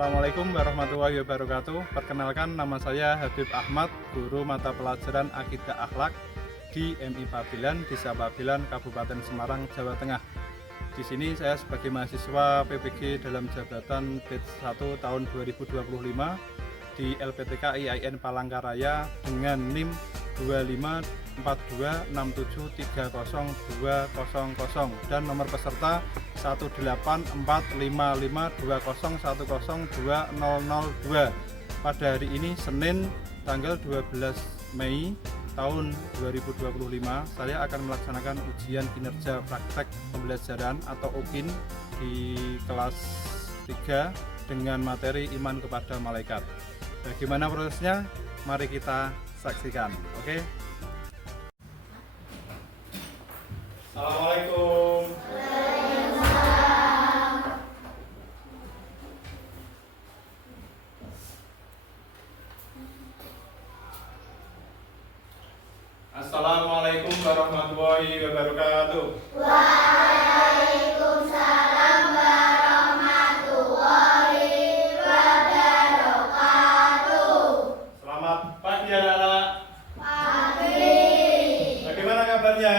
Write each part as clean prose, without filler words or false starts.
Assalamualaikum warahmatullahi wabarakatuh. Perkenalkan, nama saya Habib Ahmad, guru mata pelajaran Akidah Akhlak di MI Pabilan, Desa Pabilan, Kabupaten Semarang, Jawa Tengah. Di sini saya sebagai mahasiswa PPG dalam jabatan batch 1 tahun 2025 di LPTK IAIN Palangkaraya dengan NIM 254267302000 dan nomor peserta 18455201002. Pada hari ini Senin tanggal 12 Mei tahun 2025 saya akan melaksanakan ujian kinerja praktek pembelajaran atau UKIN di kelas 3 dengan materi iman kepada malaikat. Bagaimana prosesnya? Mari kita saksikan. Oke. Assalamualaikum. Assalamualaikum warahmatullahi wabarakatuh. Waalaikumsalam warahmatullahi wabarakatuh. Selamat pagi anak-anak. Pagi. Bagaimana kabarnya?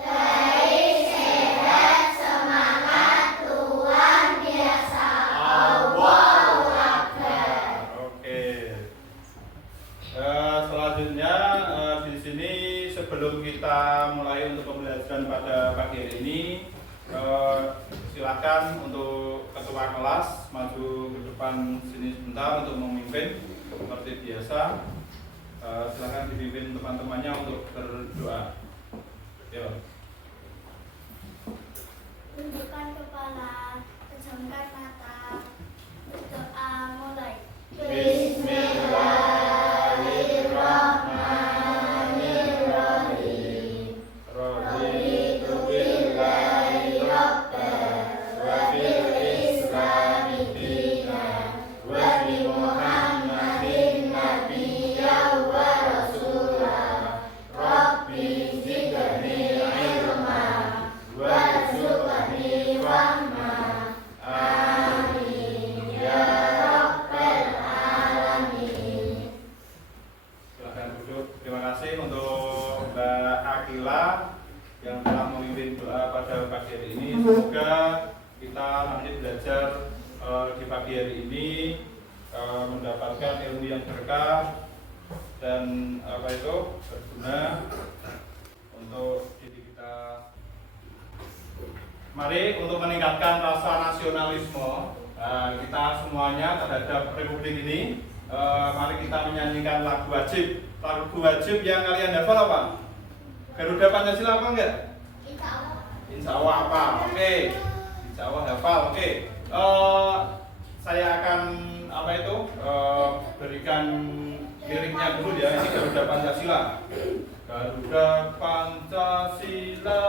Baik, sehat, semangat, luar biasa. Allahu Akbar. Oke. Selanjutnya di sini sebelum kita mulai untuk pembelajaran pada pagi hari ini, silakan untuk ketua kelas maju ke depan sini sebentar untuk memimpin seperti biasa. Silakan dipimpin teman-temannya untuk berdoa. Yuk. Tundukkan kepala, pejamkan mata, berdoa mulai. Bismillahirrahmanirrahim. Raditu billahi rabban wa bil islami dinan wa bi Muhammadin nabiyyan wa rasulah. Rabbi zidni ilma warzuqni fahma. Amin ya rabbal alamin. Silakan duduk. Terima kasih untuk Mbak Akila yang telah memimpin doa pada pagi hari ini. Semoga kita nanti belajar di pagi hari ini mendapatkan ilmu yang berkah dan berguna untuk diri kita. Mari untuk meningkatkan rasa nasionalisme kita semuanya terhadap Republik ini, mari kita menyanyikan lagu wajib. Lagu wajib yang kalian hafal apa? Garuda Pancasila apa enggak? Insya Allah apa? Oke. Insya Allah hafal. Oke. Saya akan berikan liriknya dulu ya. Ini Garuda Pancasila. Garuda Pancasila,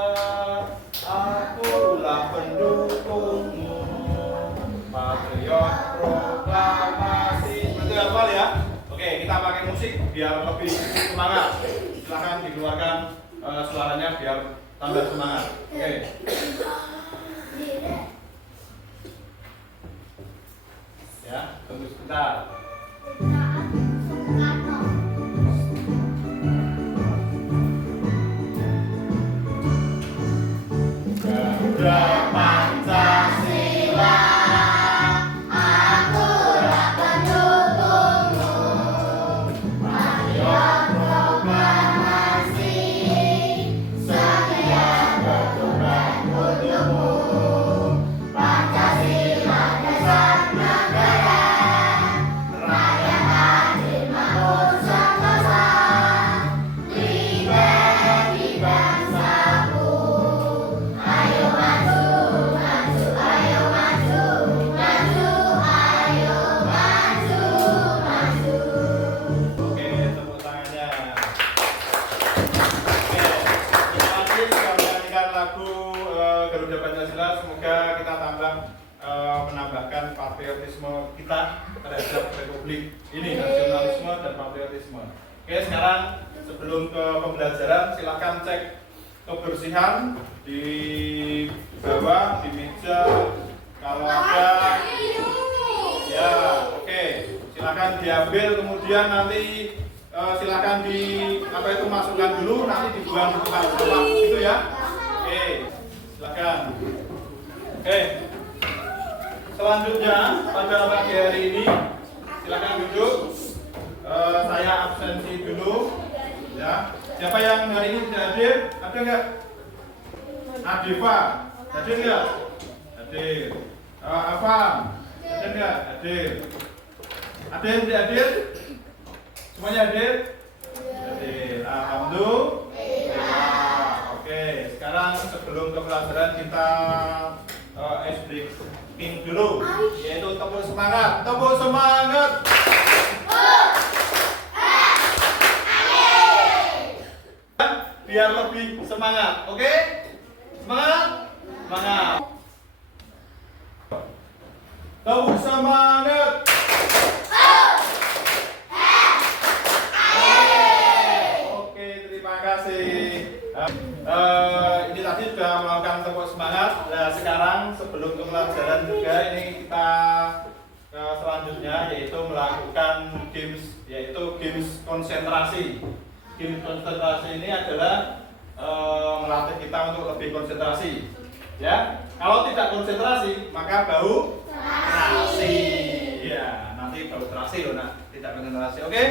akulah pendukungmu, patriot proklamasi. Betul hafal ya? Oke, kita pakai musik biar lebih semangat. Silahkan dikeluarkan suaranya biar tambah semangat. Oke. Ya, tunggu sebentar. Garuda Pancasila, Akulah pendukungmu, patriot proklamasi, setia berkorban untukmu. Pancasila dasar negara, rakyat adil makmur sentosa, liberty bangsaku. Ayo maju, maju, ayo maju, maju, ayo maju, maju. Oke, tepuk tangannya. Oke, terima kasih sudah menyanyikan lagu Garuda Pancasila. Semoga kita menambahkan patriotisme kita terhadap Republik ini, nasionalisme dan patriotisme. Oke, sekarang sebelum ke pembelajaran, silakan cek kebersihan di bawah, di meja. Kalau ada, ya silakan diambil, kemudian nanti silakan masukkan dulu, nanti dibuang di tempat sampah gitu ya. Oke, silakan. Oke, selanjutnya pada pagi hari ini silakan duduk. Saya absensi dulu ya. Siapa yang hari ini tidak hadir? Ada nggak? Adifa hadir nggak? Hadir. Afam hadir nggak? Hadir. Ada yang tidak hadir? Semuanya hadir? Hadir. Alhamdulillah. Oke, sekarang sebelum ke pelajaran kita ice breaking dulu, yaitu tepuk semangat. Tepuk semangat. Biar lebih semangat, oke? Semangat, semangat. Tepuk semangat. Oke, terima kasih. Ini tadi sudah melakukan tepuk semangat. Nah, sekarang sebelum ke pelajaran juga ini kita selanjutnya yaitu melakukan games konsentrasi. Game konsentrasi ini adalah melatih kita untuk lebih konsentrasi. Ya, kalau tidak konsentrasi maka bau terasi. Ya, nanti bau terasi loh, nak. Tidak konsentrasi. Oke,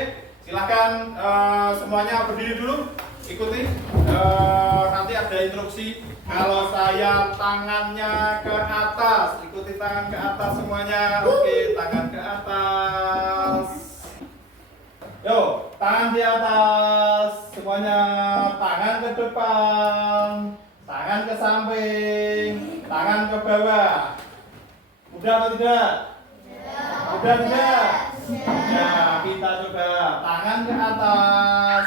silahkan semuanya berdiri dulu. Ikuti. Nanti ada instruksi. Kalau saya tangannya ke atas, ikuti tangan ke atas semuanya. Oke, tangan ke atas. Yo, tangan di atas, semuanya. Tangan ke depan, tangan ke samping, tangan ke bawah. Udah atau tidak? Udah tidak? Ya, kita coba. Tangan ke atas,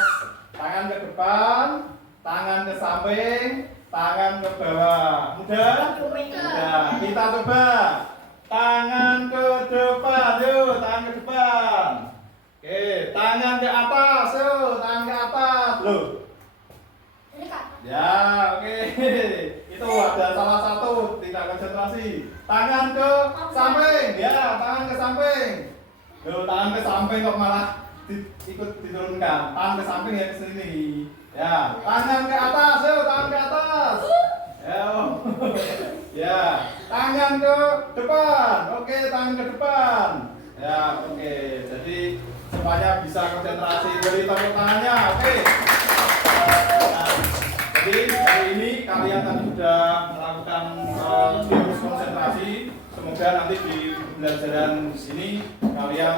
tangan ke depan, tangan ke samping, tangan ke bawah. Udah? Udah. Kita coba. Tangan ke depan, yuk, tangan ke depan. Oke, tangan ke atas, yuk, tangan ke atas, loh. Ya, oke. Itu ada salah satu tidak konsentrasi. Tangan ke samping, ya, tangan ke samping. Loh, tangan ke samping kok malah ikut diturunkan. Tangan ke samping ya ke sini. Ya, tangan ke atas, yuk, tangan ke atas. Ya, ya, tangan ke depan. Oke, tangan ke depan. Ya, oke. Jadi supaya bisa konsentrasi, beri tepuk tangannya, oke. Nah, jadi hari ini kalian tadi sudah melakukan games konsentrasi. Semoga nanti di pembelajaran sini kalian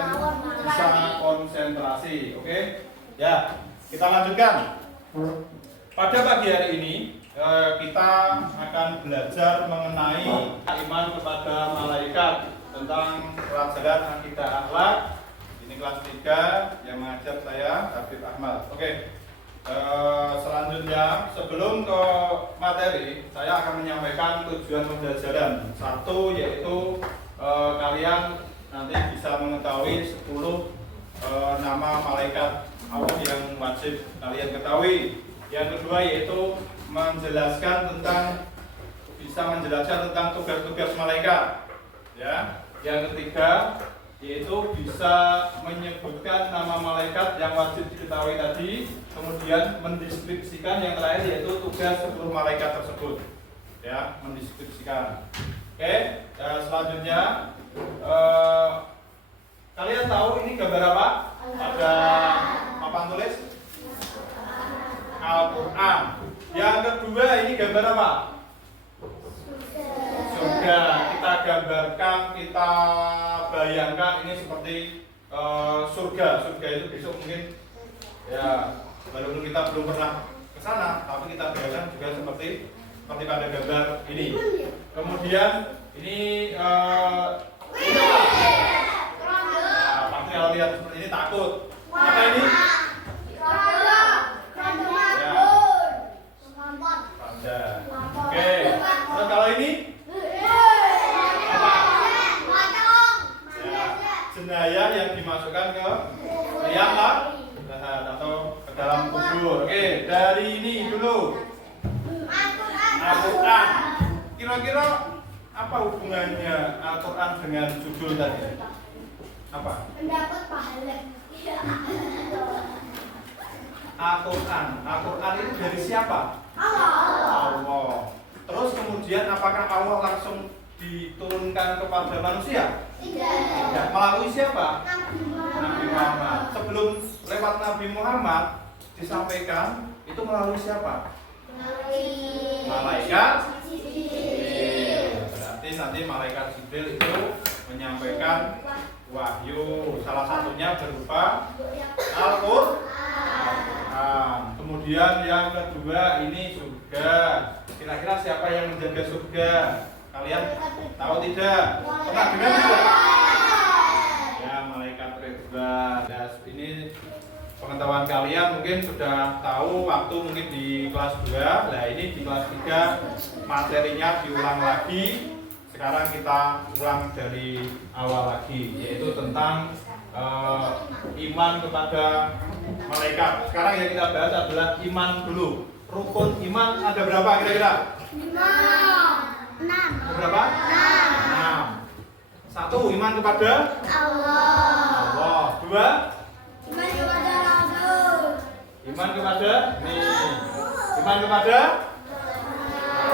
bisa konsentrasi, oke. Ya, kita lanjutkan. Pada pagi hari ini kita akan belajar mengenai iman kepada malaikat, tentang pelajaran akidah akhlak. Ini kelas 3 yang mengajar saya Habib Ahmad. Oke. Selanjutnya sebelum ke materi, saya akan menyampaikan tujuan pembelajaran. Satu yaitu kalian nanti bisa mengetahui 10 nama malaikat Allah yang wajib kalian ketahui. Yang kedua yaitu bisa menjelaskan tentang tugas-tugas malaikat. Ya. Yang ketiga yaitu bisa menyebutkan nama malaikat yang wajib diketahui tadi, kemudian mendeskripsikan yang terakhir yaitu tugas 10 malaikat tersebut. Ya, mendeskripsikan. Oke, selanjutnya kalian tahu ini gambar apa? Ada papan tulis Al-Quran. Yang kedua ini gambar apa? Surga. Kita gambarkan, kita bayangkan ini seperti surga. Surga itu besok mungkin ya, walaupun kita belum pernah ke sana, tapi kita bayangkan juga seperti pada gambar ini. Kemudian ini pasti kalau lihat seperti ini takut. Apa ini? Oke. Terus kalau ini? Jenayah yang dimasukkan ke liang lahat atau ke dalam kubur. Oke, dari ini dulu. Al-Quran. Kira-kira apa hubungannya Al-Quran dengan judul tadi? Apa? Mendapat pahala. Al-Quran. Al-Quran itu dari siapa? Allah. Allah. Terus kemudian apakah Allah langsung diturunkan kepada manusia? Tidak. Melalui siapa? Nabi Muhammad. Sebelum lewat Nabi Muhammad disampaikan itu melalui siapa? Malaikat Jibril. Berarti nanti malaikat Jibril itu menyampaikan wahyu. Salah satunya berupa Al-Quran. Kemudian yang kedua ini surga. Kira-kira siapa yang menjaga surga? Kalian tahu tidak? Pernah dengar tidak? Ya, malaikat Ridwan. Ya, ini pengetahuan kalian mungkin sudah tahu waktu mungkin di kelas 2. Nah, ini di kelas 3 materinya diulang lagi. Sekarang kita ulang dari awal lagi, yaitu tentang iman kepada malaikat. Sekarang yang kita bahas adalah iman dulu. Rukun iman ada berapa kira-kira? 6. Ada berapa? 6. 1. Iman kepada Allah. 2. Iman kepada Rasul. Iman kepada Iman kepada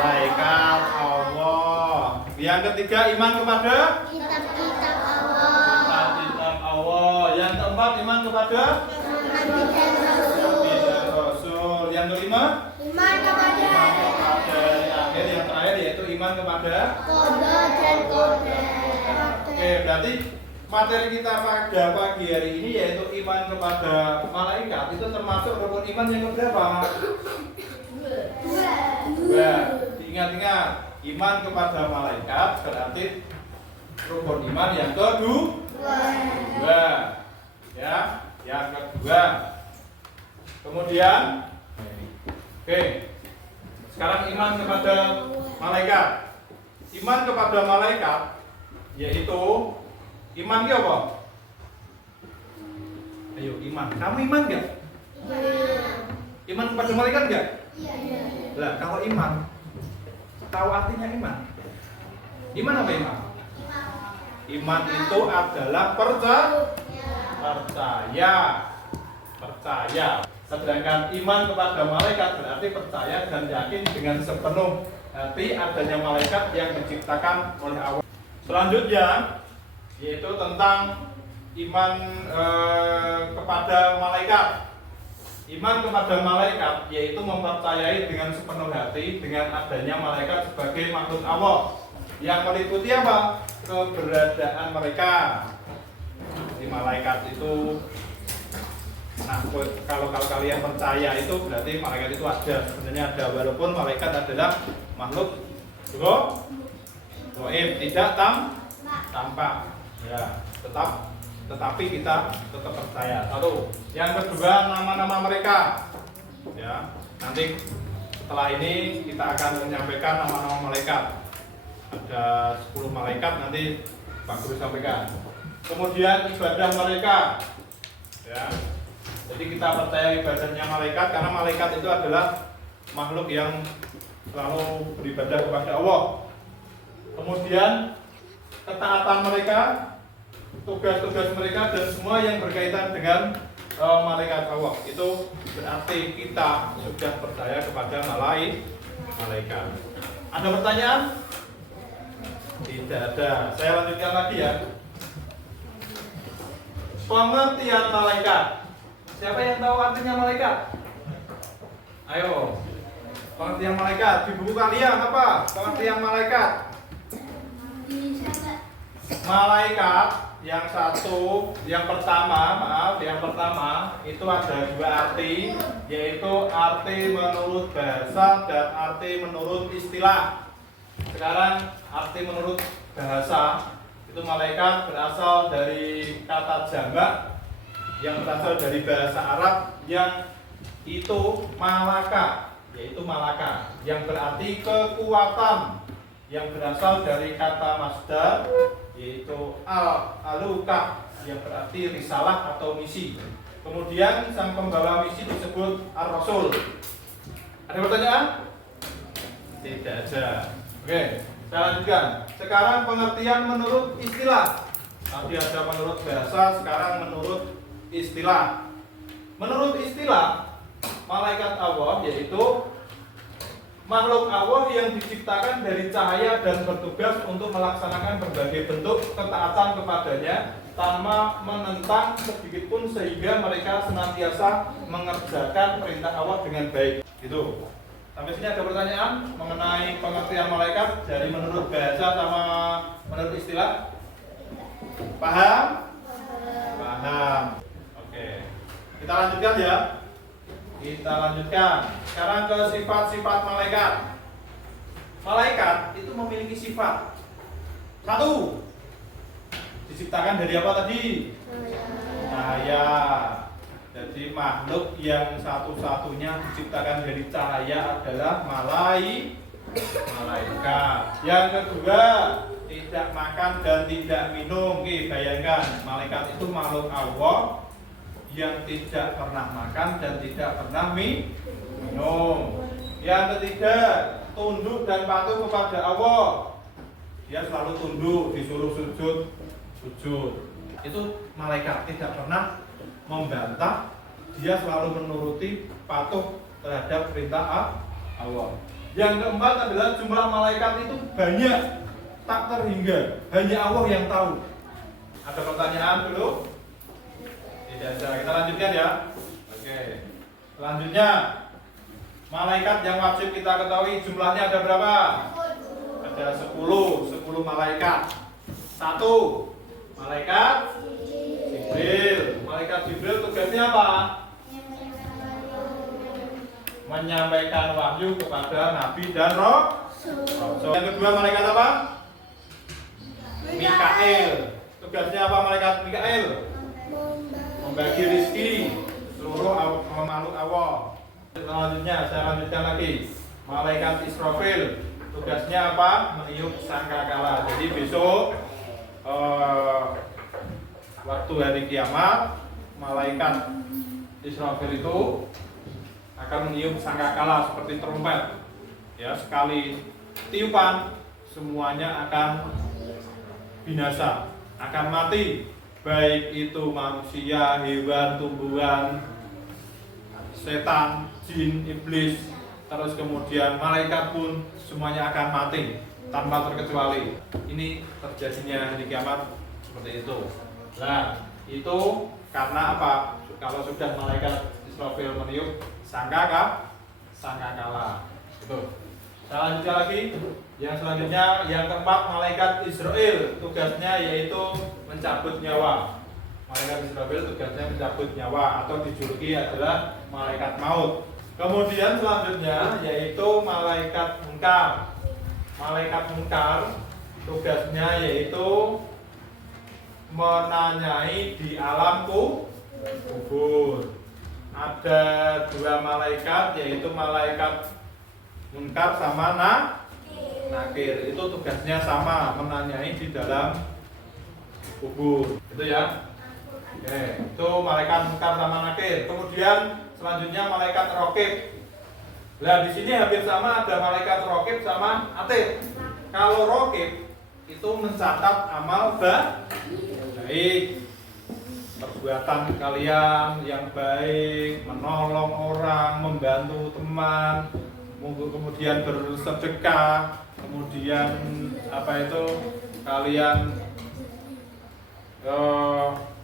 malaikat Allah. Yang ketiga iman kepada Kitab-kitab Allah. kitab Allah. Yang keempat iman kepada Nabi dan Rasul. Nabi dan Rasul. Yang kelima Iman kepada iman kepada akhir yang terakhir yaitu iman kepada qada dan qadar. Oke, berarti materi kita pada pagi hari ini yaitu iman kepada malaikat. Itu termasuk rukun iman yang keberapa? 2. Ingat-ingat, iman kepada malaikat berarti rukun iman yang kedua. Ya, yang kedua. Kemudian oke. Sekarang iman kepada malaikat. Iman kepada malaikat yaitu iman ke apa? Ayo iman. Kamu iman enggak? Iman kepada malaikat enggak? Iya. Lah, kalau iman tahu artinya iman. Iman apa iman? Iman itu adalah percaya. Sedangkan iman kepada malaikat berarti percaya dan yakin dengan sepenuh hati adanya malaikat yang diciptakan oleh Allah. Selanjutnya yaitu tentang iman kepada malaikat. Iman kepada malaikat yaitu mempercayai dengan sepenuh hati dengan adanya malaikat sebagai makhluk Allah yang meliputi apa? Keberadaan mereka. Di malaikat itu, nah kalau kalian percaya itu berarti malaikat itu ada, sebenarnya ada, walaupun malaikat adalah makhluk gaib, tidak tampak. Ya, tetapi kita tetap percaya. Satu. Yang kedua, nama-nama mereka. Ya, nanti setelah ini kita akan menyampaikan nama-nama malaikat. Ada 10 malaikat nanti Pak Guru sampaikan. Kemudian ibadah mereka. Ya. Jadi kita percaya ibadahnya malaikat karena malaikat itu adalah makhluk yang selalu beribadah kepada Allah. Kemudian ketaatan mereka, tugas-tugas mereka dan semua yang berkaitan dengan malaikat Allah. Itu berarti kita sudah percaya kepada malaikat. Ada pertanyaan? Tidak ada. Saya lanjutkan lagi ya. Pengertian malaikat. Siapa yang tahu artinya malaikat? Ayo. Pengertian malaikat di buku kalian apa? Pengertian malaikat. Malaikat yang pertama itu ada 2 arti, yaitu arti menurut bahasa dan arti menurut istilah. Sekarang arti menurut bahasa itu malaikat berasal dari kata jamak yang berasal dari bahasa Arab yang itu malaka, yaitu malaka yang berarti kekuatan, yang berasal dari kata masdar yaitu al-aluka yang berarti risalah atau misi. Kemudian sang pembawa misi disebut ar-rasul. Ada pertanyaan? Tidak ada. Oke, saya lanjutkan. Sekarang pengertian menurut istilah. Tadi ada menurut bahasa, sekarang menurut istilah. Menurut istilah, malaikat Allah yaitu makhluk Allah yang diciptakan dari cahaya dan bertugas untuk melaksanakan berbagai bentuk ketaatan kepadanya tanpa menentang sedikit pun, sehingga mereka senantiasa mengerjakan perintah Allah dengan baik. Itu. Sampai sini ada pertanyaan mengenai pengertian malaikat dari menurut bahasa sama menurut istilah? Paham? Paham. Oke. Kita lanjutkan ya. Kita lanjutkan. Sekarang ke sifat-sifat malaikat. Malaikat itu memiliki sifat. Satu, diciptakan dari apa tadi? Cahaya. Jadi makhluk yang satu-satunya diciptakan dari cahaya adalah malaikat. Yang kedua, tidak makan dan tidak minum. Oke, bayangkan, malaikat itu makhluk Allah yang tidak pernah makan dan tidak pernah minum. Yang ketiga, tunduk dan patuh kepada Allah. Dia selalu tunduk, disuruh sujud. Itu malaikat, tidak pernah membantah, dia selalu menuruti, patuh terhadap perintah Allah. Yang keempat adalah jumlah malaikat itu banyak, tak terhingga, hanya Allah yang tahu. Ada pertanyaan dulu? Tidak ada. Kita lanjutkan ya. Oke. Selanjutnya, malaikat yang wajib kita ketahui jumlahnya ada berapa? Ada 10 malaikat. 1, malaikat Jibril. Malaikat Jibril tugasnya apa? Menyampaikan wahyu kepada nabi dan rasul. Yang kedua, malaikat apa? Mikail. Tugasnya apa malaikat Mikail? Membagi rezeki seluruh makhluk Allah. Selanjutnya saya lanjutkan lagi. Malaikat Israfil. Tugasnya apa? Meniup sangkakala. Jadi besok waktu hari kiamat, malaikat Israfil itu akan meniup sangkakala seperti trompet. Ya, sekali tiupan semuanya akan binasa, akan mati, baik itu manusia, hewan, tumbuhan, setan, jin, iblis, terus kemudian malaikat pun semuanya akan mati tanpa terkecuali. Ini terjadinya hari kiamat seperti itu. Nah, itu karena apa? Kalau sudah malaikat Israfil meniup sangkakala. Itu. Saya lanjutkan lagi. Yang selanjutnya, yang keempat, malaikat Israel. Tugasnya yaitu mencabut nyawa. Malaikat Israfil tugasnya mencabut nyawa, atau dijuluki adalah malaikat maut. Kemudian selanjutnya yaitu malaikat munkar. Malaikat munkar tugasnya yaitu menanyai di alam kubur. Ada 2 malaikat, yaitu malaikat munkar sama nakir. Itu tugasnya sama, menanyai di dalam kubur. Itu ya. Oke, itu malaikat munkar sama nakir. Kemudian selanjutnya malaikat raqib. Nah, di sini hampir sama, ada malaikat raqib sama atid. Kalau raqib itu mencatat amal baik, perbuatan kalian yang baik, menolong orang, membantu teman, kemudian bersedekah, kemudian kalian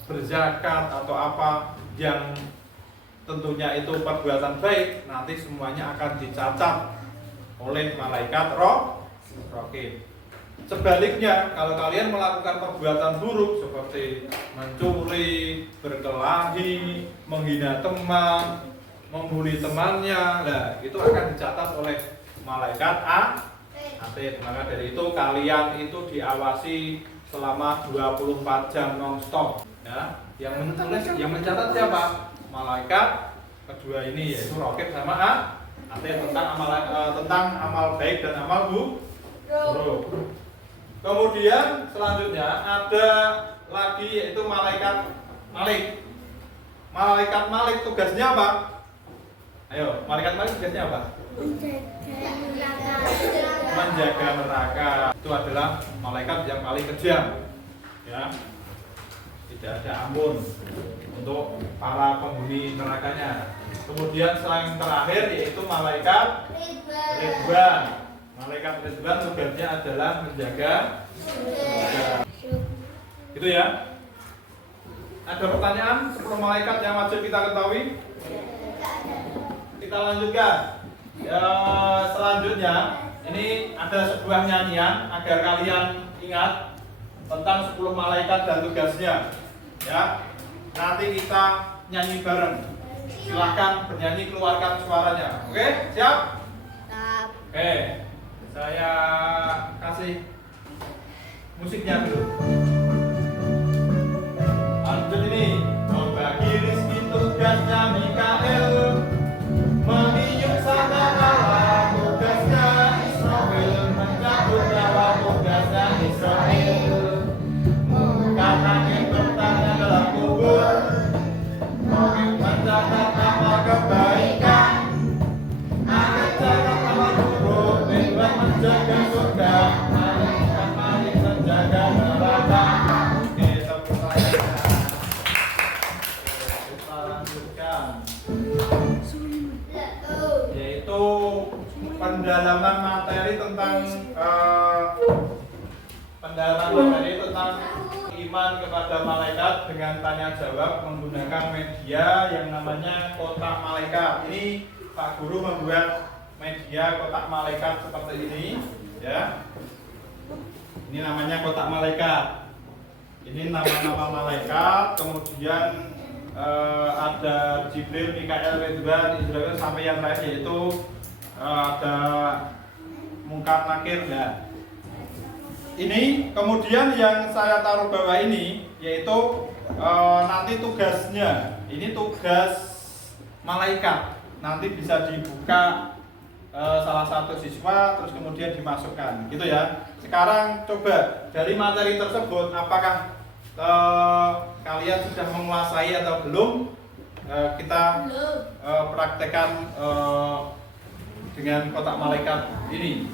berzakat atau apa yang tentunya itu perbuatan baik, nanti semuanya akan dicatat oleh malaikat raqib. Sebaliknya, kalau kalian melakukan perbuatan buruk seperti mencuri, berkelahi, menghina teman, membuli temannya, nah itu akan dicatat oleh malaikat atid. Maka dari itu kalian itu diawasi selama 24 jam non-stop. Ya, yang mencatat siapa? Malaikat kedua ini, yaitu raqib sama atid, tentang amal baik dan amal buruk. Kemudian selanjutnya ada lagi yaitu malaikat Malik. Malaikat Malik tugasnya apa? Ayo, malaikat Malik tugasnya apa? Menjaga neraka. Itu adalah malaikat yang paling kejam. Ya. tidak ada ampun untuk para penghuni nerakanya. Kemudian yang terakhir yaitu malaikat Ridwan. Malaikat Ridwan tugasnya adalah menjaga surga. Gitu ya. Ada pertanyaan sebelum malaikat yang wajib kita ketahui? Kita lanjutkan. Selanjutnya ini ada sebuah nyanyian agar kalian ingat tentang 10 malaikat dan tugasnya. Ya, nanti kita nyanyi bareng. Silahkan bernyanyi, keluarkan suaranya. Oke, siap? Oke, saya kasih musiknya dulu. Lanjut ini. Membagi rezeki tugasnya Mikael, menginyuk sangkakala tugasnya Israfil, mencabut nyawa tugasnya Israel, mengangkat angin bertanya dalam kubur, mencatat nama kebaikan, mencatat nama buruk, Ridwan menjaga surga, malaikat menjaga neraka. Oke, tepuk tangannya. Kita lanjutkan, yaitu pendalaman materi tentang iman kepada malaikat dengan tanya jawab menggunakan media yang namanya kotak malaikat. Ini Pak Guru membuat media kotak malaikat seperti ini, ya. Ini namanya kotak malaikat. Ini nama-nama malaikat, kemudian ada Jibril, Mikael, Ridwan, Israfil sampai yang lain, yaitu ada Munkar Nakir ya. Ini kemudian yang saya taruh bawah ini yaitu nanti tugasnya. Ini tugas malaikat. Nanti bisa dibuka salah satu siswa terus kemudian dimasukkan, gitu ya. Sekarang coba dari materi tersebut apakah kalian sudah menguasai atau belum? Kita praktekkan dengan kotak malaikat ini.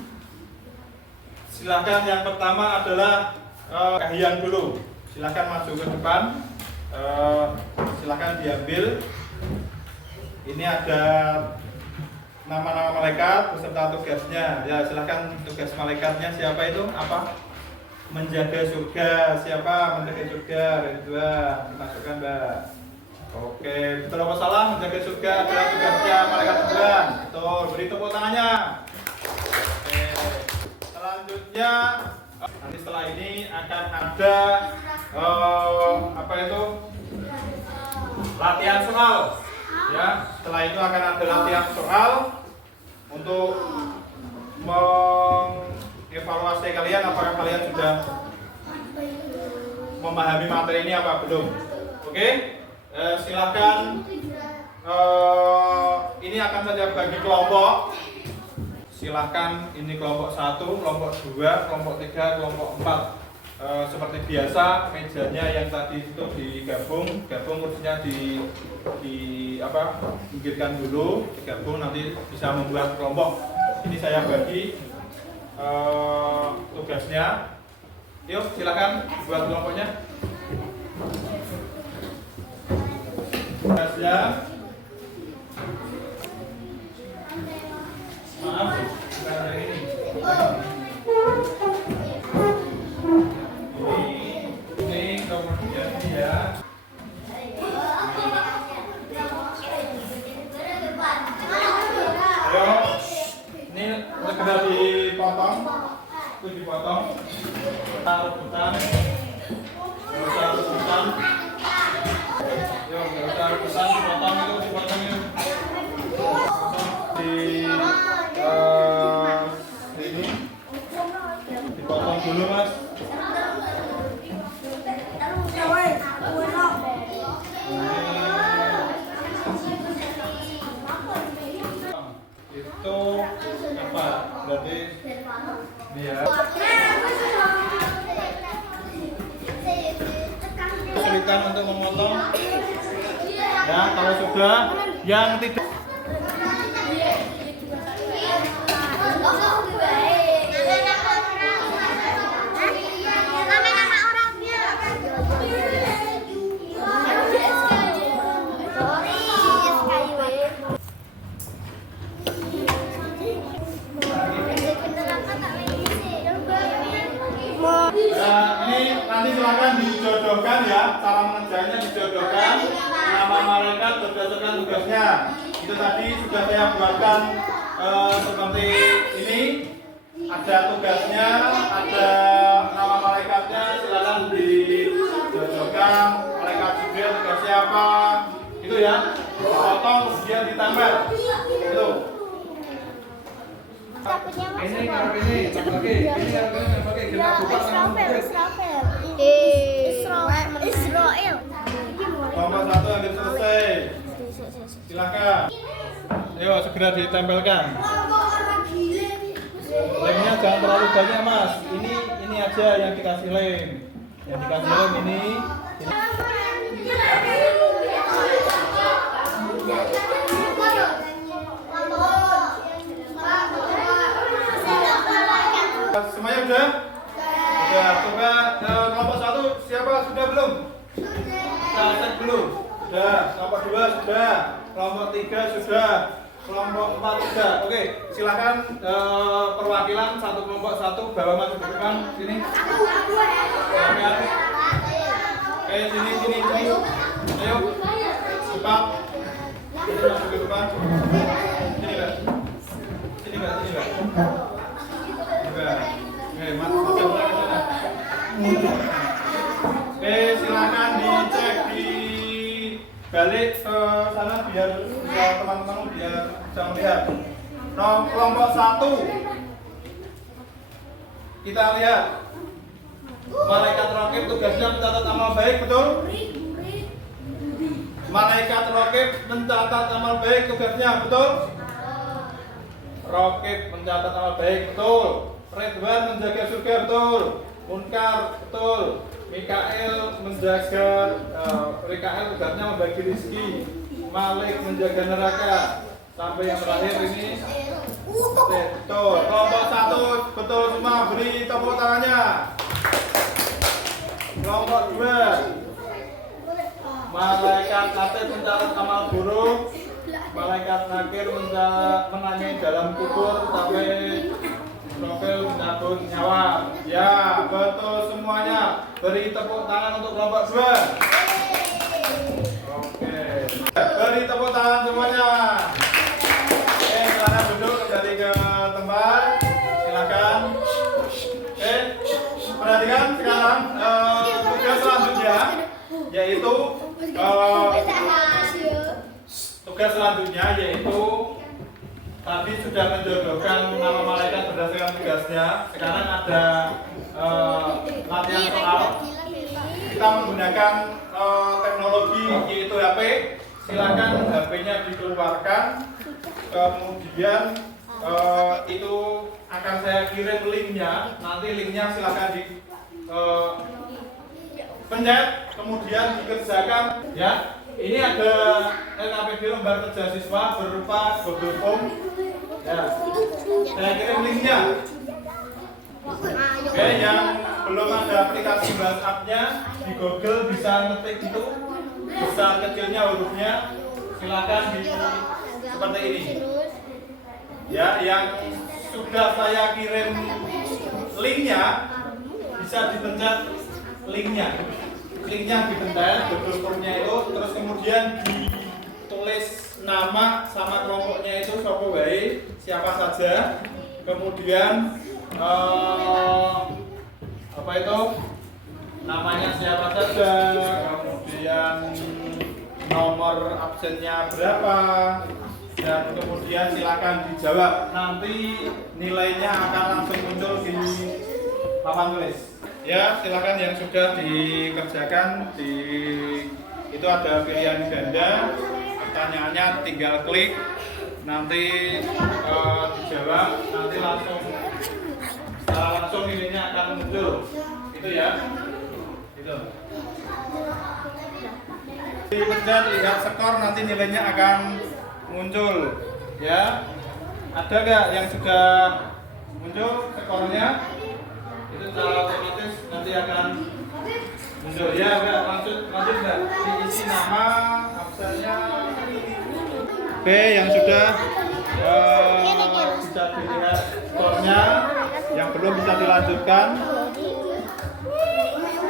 Silakan, yang pertama adalah Kahiyang dulu. Silakan maju ke depan. Silakan diambil. Ini ada nama-nama malaikat beserta tugasnya. Ya, silakan tugas malaikatnya siapa itu? Apa? Menjaga surga. Siapa menjaga surga? Ridwan. Dimasukkan, Mbak. Oke, betul apa salah? Menjaga surga adalah tugasnya malaikat Ridwan. Betul, beri tepuk tangannya. Oke. Selanjutnya nanti setelah ini akan ada apa itu? Latihan soal. Ya, setelah itu akan ada latihan soal untuk mengevaluasi kalian apakah kalian sudah memahami materi ini apa belum. Oke, silakan. Ini akan saya bagi kelompok. Silahkan, ini kelompok 1, kelompok 2, kelompok 3, kelompok 4. Seperti biasa mejanya yang tadi itu digabung kursinya pinggirkan dulu, digabung nanti bisa membuat kelompok. Ini saya bagi tugasnya. Yuk silakan buat kelompoknya. Tugasnya, maaf, bukan hari ini. Ini kemudian ya. Ayo, ini segera dipotong, itu dipotong. Rebutan, nggak usah rebutan. Yuk, nggak usah rebutan, dipotong itu, dipotong itu. Ini dipotong dulu, Mas. Itu apa? Berarti ini ya. Kesulitan untuk memotong. Ya, kalau sudah yang tidak tugasnya. Itu tadi sudah saya buatkan seperti ini. Ada tugasnya, ada nama malaikatnya. Silakan dijojokkan. Malaikat Jibril tugasnya apa? Itu ya. Potong kemudian ditambah. Itu. Ini kalau ini, pakai ini kalau pakai kita buka sama Israel. Kelompok 1 hampir selesai. Silakan. Ayo segera ditempelkan. Lemnya jangan terlalu banyak mas. Ini aja yang dikasih lem. Yang dikasih lem ini. Semuanya udah? Sudah. Coba kelompok 1 siapa sudah belum? Sudah cek belum? Sudah. Kelompok 2 sudah. Kelompok 3 sudah. Kelompok 4 sudah. Oke, silakan perwakilan satu kelompok 1 bawa masuk ke depan sini. Oke, sini. Ayo. Cepat. Sini masuk ke depan. Sini Mbak. Sini Mbak. Oke, masuk ke sana. Oke, silakan dicek di balik ke sana biar teman-teman biar bisa melihat. Kelompok 1 kita lihat malaikat raqib tugasnya mencatat amal baik, betul? Malaikat raqib mencatat amal baik tugasnya, betul? Raqib mencatat amal baik, betul? Ridwan menjaga surga, betul? Munkar, betul? Mikael menjaga Mikael tugasnya membagi rezeki. Malik menjaga neraka. Sampai yang terakhir ini betul. Kelompok 1 betul semua, beri tepuk tangannya. Kelompok 2 malaikat katib mencatat amal buruk. Malaikat nakir menanyai dalam kubur sampai profil menyabut nyawa. Ya, betul semuanya. Beri tepuk tangan untuk kelompok 2. Oke. Beri tepuk tangan semuanya. Oke, silakan duduk kembali ke tempat. Silakan. Oke. Perhatikan sekarang tugas selanjutnya yaitu tadi sudah menjodohkan nama malaikat berdasarkan tugasnya. Sekarang ada latihan soal. Kita menggunakan teknologi yaitu HP. Silakan HP-nya dikeluarkan. Kemudian itu akan saya kirim linknya. Nanti linknya silakan di pencet, kemudian dikerjakan ya. Ini ada LKPD lembar kerja siswa berupa Google Form. Ya, saya kirim linknya. Oke, yang belum ada aplikasi WhatsApp-nya di Google bisa ngetik itu besar kecilnya hurufnya. Silakan di seperti ini. Ya, yang sudah saya kirim linknya bisa dipencet linknya dipencet Google Form-nya itu, terus kemudian ditulis nama sama kelompoknya itu siapa saja, kemudian apa itu namanya siapa saja, kemudian nomor absennya berapa, dan kemudian silakan dijawab. Nanti nilainya akan langsung muncul di papan tulis. Ya, silakan yang sudah dikerjakan itu ada pilihan ganda. Pertanyaannya tinggal klik, nanti dijawab, nanti secara langsung nilainya akan muncul. Itu ya. Itu. Dipencet lihat skor, nanti nilainya akan muncul. Ya. Ada nggak yang sudah muncul skornya? Itu secara otomatis nanti akan muncul. Ya, enggak lanjut enggak? Diisi nama, absennya. Oke, yang sudah bisa dilihat skornya, yang belum bisa dilanjutkan.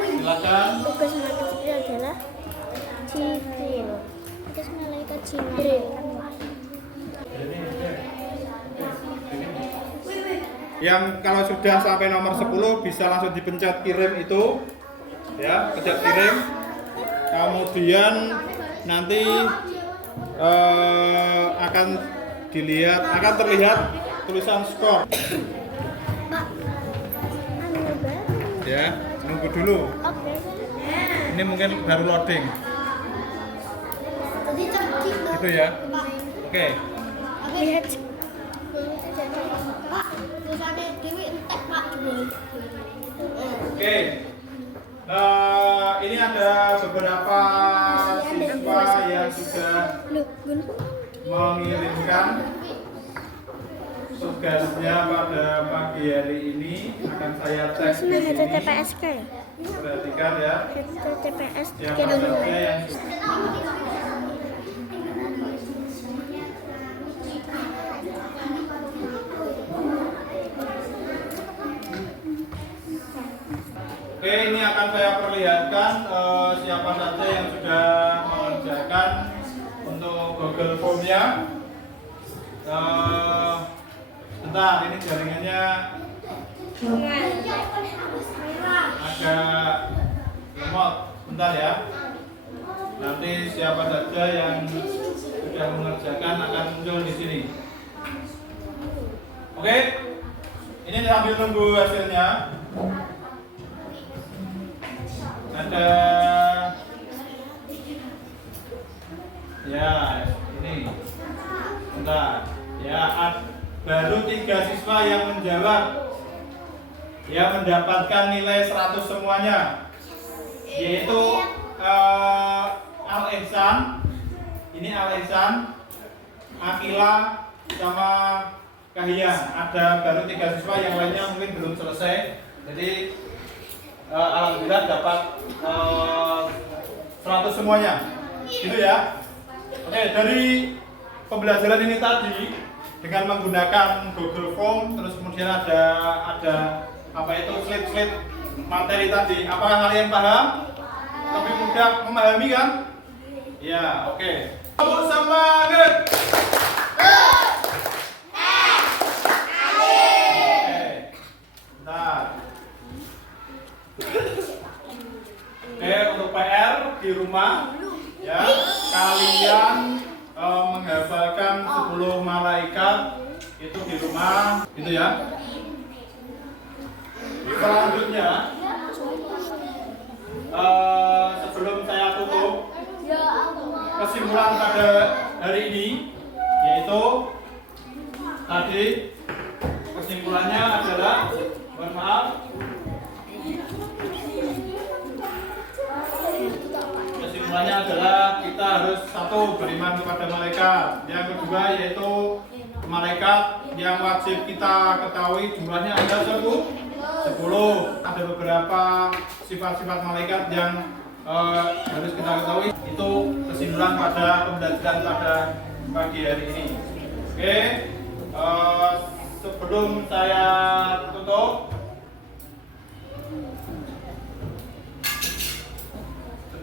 Silakan. Tugas matematika adalah civil. Terus malaikat Jibril. Yang kalau sudah sampai nomor 10 bisa langsung dipencet kirim itu ya, pencet kirim. Kemudian nanti akan terlihat tulisan skor. Ya, nunggu dulu. Ini mungkin baru loading. Gitu ya. Oke. Lihat. Pak, tulisannya Dewi entek Pak. Oke. Ini ada beberapa siswa yang sudah mengirimkan tugasnya pada pagi hari ini. Akan saya cek di sini. HTTPS ya? Perhatikan ya. HTTPS Siapa saja yang Oke, ini akan saya perlihatkan siapa saja yang sudah mengerjakan untuk Google Form-nya. Bentar, ini jaringannya agak lemot. Bentar ya. Nanti siapa saja yang sudah mengerjakan akan muncul di sini. Oke, ini sambil tunggu hasilnya. Ada ya ini bentar ya, baru 3 siswa yang menjawab yang mendapatkan nilai 100 semuanya, yaitu Al Ihsan, ini Al Ihsan, Akila sama Kahiyang. Ada baru 3 siswa, yang lainnya mungkin belum selesai. Jadi alhamdulillah dapat 100 semuanya, gitu ya. Oke, dari pembelajaran ini tadi dengan menggunakan Google Form, terus kemudian ada apa itu slide materi tadi. Apakah kalian paham? Lebih mudah memahami kan? Ya, oke. Semangat. Oke, untuk PR di rumah ya, kalian menghafalkan 10 malaikat itu di rumah, gitu ya. Selanjutnya sebelum saya tutup, kesimpulan pada hari ini yaitu tadi kesimpulannya adalah, mohon maaf, kesimpulannya adalah kita harus satu, beriman kepada malaikat. Yang kedua yaitu malaikat yang wajib kita ketahui jumlahnya ada 10. Ada beberapa sifat-sifat malaikat yang harus kita ketahui. Itu kesimpulan pada pembelajaran pada pagi hari ini. Oke, sebelum saya tutup,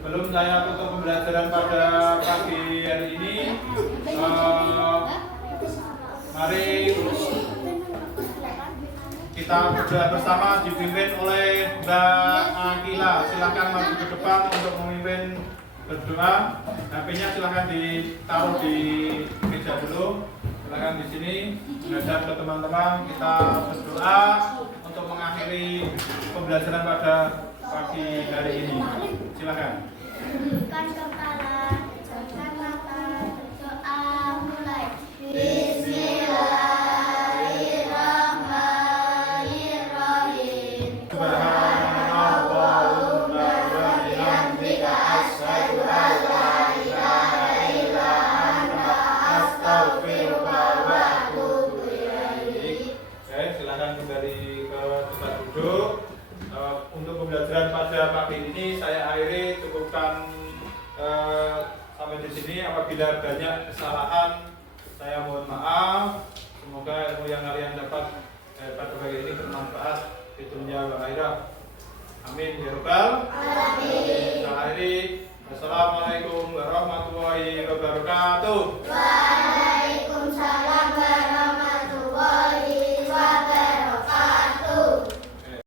pembelajaran pada pagi hari ini, mari kita berdoa bersama dipimpin oleh Mbak Akila. Silakan maju ke depan untuk memimpin berdoa. HP-nya silakan ditaruh di meja dulu. Silakan di sini menghadap ke teman-teman. Kita berdoa untuk mengakhiri pembelajaran pada pagi hari ini. Silakan. Bukan kepala, bukan mata, doa mulai. Bismillahirrahmanirrahim. Subhanallahumma wa bihamdika asyhadu an la ilaha illa anta astaghfiruka wa atubu ilaik. Oke, silakan kembali ke tempat duduk. Untuk pembelajaran pada pagi ini saya akhiri, cukupkan sampai di sini. Apabila banyak kesalahan saya mohon maaf. Semoga ilmu yang kalian dapat pada pagi ini bermanfaat di dunia dan akhirat. Amin ya rabbal alamin. Saya akhiri. Assalamualaikum warahmatullahi warahmatullahi wabarakatuh.